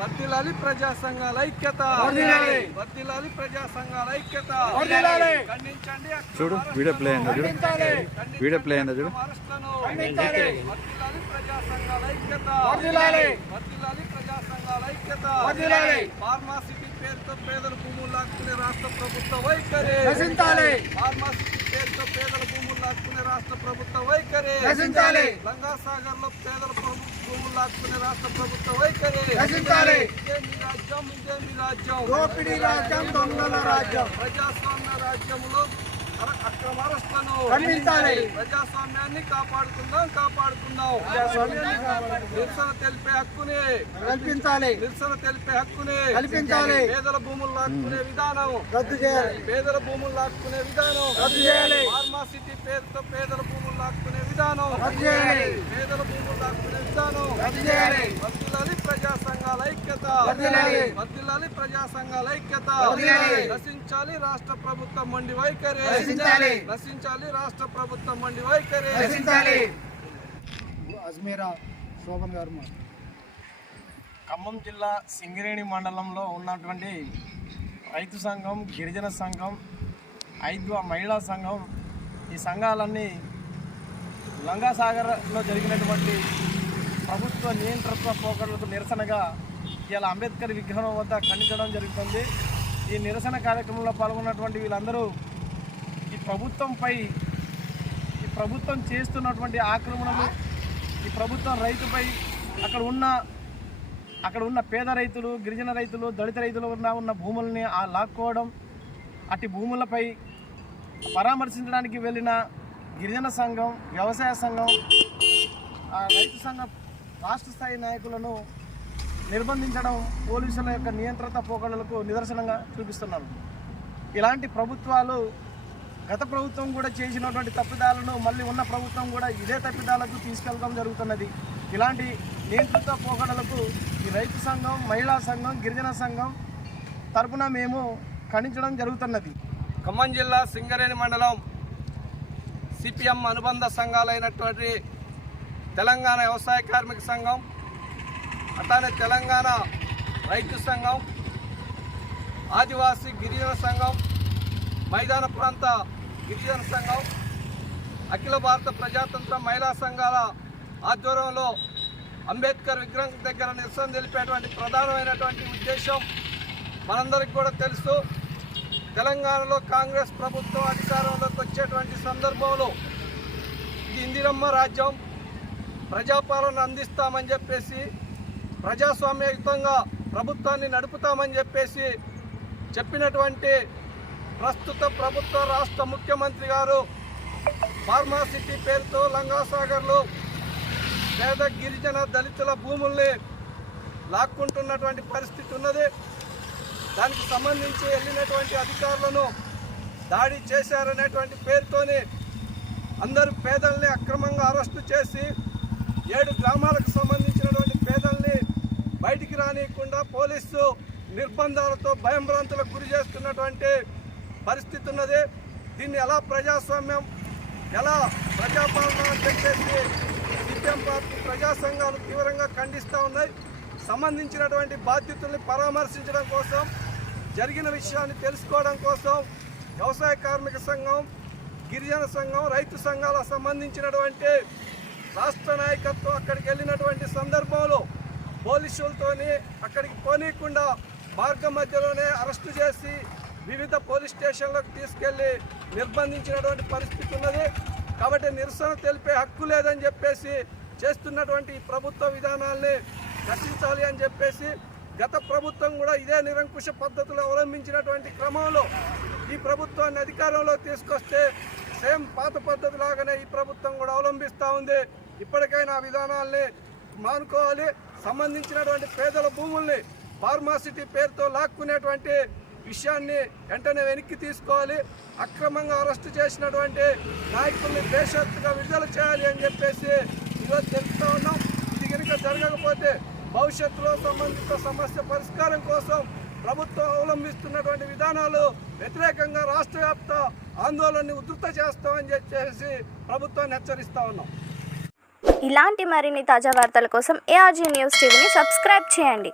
వర్ధిల్లాలి ప్రజా సంఘాల ఐక్యత, వర్ధిల్లాలి ప్రజా సంఘాల ఐక్యత. ఖండించండి చూడు వీడియో ప్లే అయిందా చూడు వీడియో ప్లే అయిందా చూడు. వర్ధిల్లాలి ప్రజా సంఘాల ఐక్యత, వర్ధిల్లాలి ప్రజా సంఘాల ఐక్యత. ఫార్మాసిటీ పేరుతో పేదల భూములు లాక్కునే రాష్ట్ర ప్రభుత్వ వైఖరి, ఫార్మాసిటీ పేరుతో పేదల భూములు లాక్కునే రాష్ట్ర ప్రభుత్వ వైఖరి, లంగాసాగర్ లో పేదల భూములు లాక్కునే రాష్ట్ర ప్రభుత్వ వైఖరి. ఇదే మీ రాజ్యం, ఇదే మీ రాజ్యం, దోపిడీ రాజ్యం, దొంగల రాజ్యం. ప్రజాస్వామ్య రాజ్యంలో అక్రమ అరెస్టులను ఖండించాలి. ప్రజాస్వామ్యాన్ని కాపాడుకుందాం, నిరసన తెలిపే హక్కుని కల్పించాలి, నిరసన తెలిపే హక్కుని కల్పించాలి. పేదల భూములు లాక్కునే విధానం రద్దు చేయాలి, పేదల భూములు లాక్కునే విధానం రద్దు చేయాలి. ఫార్మాసిటీ పేరుతో పేదల భూములు లాక్కునే విధానం రద్దు చేయాలి, పేదల భూములు లాక్కునే విధానం రద్దు చేయాలి. వర్ధిల్లాలి ప్రజా సంఘాల ఐక్యత, వర్ధిల్లాలి ప్రజా సంఘాల ఐక్యత. నశించాలి రాష్ట్ర ప్రభుత్వం మొండి వైఖరి, నశించాలి రాష్ట్ర ప్రభుత్వం మొండి వైఖరి. అజ్మీరా శోభన్ గారు. ఖమ్మం జిల్లా సింగరేణి మండలంలో ఉన్నటువంటి రైతు సంఘం, గిరిజన సంఘం, 5వ మహిళా సంఘం, ఈ సంఘాలన్నీ లంగాసాగర్లో జరిగినటువంటి ప్రభుత్వ నియంత్రణ పోకడలకు నిరసనగా ఇలా అంబేద్కర్ విగ్రహం వద్ద ఖండించడం జరుగుతుంది. ఈ నిరసన కార్యక్రమంలో పాల్గొన్నటువంటి వీళ్ళందరూ ఈ ప్రభుత్వం చేస్తున్నటువంటి ఆక్రమణలు, ఈ ప్రభుత్వం రైతుపై అక్కడ ఉన్న పేద రైతులు, గిరిజన రైతులు, దళిత రైతులు ఉన్న భూముల్ని లాక్కోవడం, అటు భూములపై పరామర్శించడానికి వెళ్ళిన గిరిజన సంఘం, వ్యవసాయ సంఘం, రైతు సంఘం రాష్ట్ర స్థాయి నాయకులను నిర్బంధించడం పోలీసుల యొక్క నియంత్రణ పోకడలకు నిదర్శనంగా చూపిస్తున్నారు. ఇలాంటి ప్రభుత్వాలు గత ప్రభుత్వం కూడా చేసినటువంటి తప్పిదాలను మళ్ళీ ఉన్న ప్రభుత్వం కూడా ఇదే తప్పిదాలకు తీసుకెళ్ళడం జరుగుతున్నది. ఇలాంటి నియంత్రిత పోకడలకు ఈ రైతు సంఘం, మహిళా సంఘం, గిరిజన సంఘం తరపున మేము ఖండించడం జరుగుతున్నది. ఖమ్మం జిల్లా సింగరేణి మండలం సిపిఎం అనుబంధ సంఘాలైనటువంటి తెలంగాణ వ్యవసాయ కార్మిక సంఘం, అట్లానే తెలంగాణ రైతు సంఘం, ఆదివాసీ గిరిజన సంఘం, మైదాన ప్రాంత గిరిజన సంఘం, అఖిల భారత ప్రజాతంత్ర మహిళా సంఘాల ఆధ్వర్యంలో అంబేద్కర్ విగ్రహం దగ్గర నిరసన తెలిపేటువంటి ప్రధానమైనటువంటి ఉద్దేశం మనందరికీ కూడా తెలుసు. తెలంగాణలో కాంగ్రెస్ ప్రభుత్వం అధికారంలోకి వచ్చేటువంటి సందర్భంలో ఇది ఇందిరమ్మ రాజ్యం, ప్రజాపాలన అందిస్తామని చెప్పేసి, ప్రజాస్వామ్యయుతంగా ప్రభుత్వాన్ని నడుపుతామని చెప్పేసి చెప్పినటువంటి ప్రస్తుత ప్రభుత్వ రాష్ట్ర ముఖ్యమంత్రి గారు ఫార్మాసిటీ పేరుతో లంగాసాగర్లో పేద గిరిజన దళితుల భూముల్ని లాక్కుంటున్నటువంటి పరిస్థితి ఉన్నది. దానికి సంబంధించి వెళ్ళినటువంటి అధికారులను దాడి చేశారనేటువంటి పేరుతోని అందరూ పేదల్ని అక్రమంగా అరెస్టు చేసి 7 గ్రామాలకు సంబంధించినటువంటి పేదల్ని బయటికి రానియకుండా పోలీసు నిర్బంధాలతో భయంభ్రాంతులకు గురి చేస్తున్నటువంటి పరిస్థితి ఉన్నది. దీన్ని ఎలా ప్రజాస్వామ్యం, ఎలా ప్రజాపాలన అని చెప్పేసి సిపిఎం పార్టీ ప్రజా సంఘాలు తీవ్రంగా ఖండిస్తూ ఉన్నాయి. సంబంధించినటువంటి బాధ్యతల్ని పరామర్శించడం కోసం, జరిగిన విషయాన్ని తెలుసుకోవడం కోసం వ్యవసాయ కార్మిక సంఘం, గిరిజన సంఘం, రైతు సంఘాలకు సంబంధించినటువంటి రాష్ట్ర నాయకత్వం అక్కడికి వెళ్ళినటువంటి సందర్భంలో పోలీసులతోని అక్కడికి పోనీయకుండా మార్గం మధ్యలోనే అరెస్టు చేసి వివిధ పోలీస్ స్టేషన్లకు తీసుకెళ్లి నిర్బంధించినటువంటి పరిస్థితి ఉన్నది. కాబట్టి నిరసన తెలిపే హక్కు లేదని చెప్పేసి చేస్తున్నటువంటి ప్రభుత్వ విధానాల్ని రక్షించాలి అని చెప్పేసి గత ప్రభుత్వం కూడా ఇదే నిరంకుశ పద్ధతులు అవలంబించినటువంటి క్రమంలో ఈ ప్రభుత్వాన్ని అధికారంలో తీసుకొస్తే సేమ్ పాత పద్ధతిలాగానే ఈ ప్రభుత్వం కూడా అవలంబిస్తూ ఉంది. ఇప్పటికైనా ఆ విధానాల్ని మానుకోవాలి. సంబంధించినటువంటి పేదల భూముల్ని ఫార్మాసిటీ పేరుతో లాక్కునేటువంటి విషయాన్ని వెంటనే వెనక్కి తీసుకోవాలి. అక్రమంగా అరెస్టు చేసినటువంటి నాయకుల్ని బేషరతుగా విడుదల చేయాలి అని చెప్పేసి ఈరోజు తెలుపుతూ ఉన్నాం. ఇది కనుక జరగకపోతే భవిష్యత్తులో సంబంధిత సమస్య పరిష్కారం కోసం ప్రభుత్వం అవలంబిస్తున్నటువంటి విధానాలు వ్యతిరేకంగా రాష్ట్ర వ్యాప్త ఆందోళనని ఉధృత చేస్తామని చెప్పేసి ప్రభుత్వాన్ని హెచ్చరిస్తా ఉన్నాం. ఇలాంటి మరిన్ని తాజా వార్తల కోసం ARG న్యూస్ టీవీని సబ్స్క్రైబ్ చేయండి.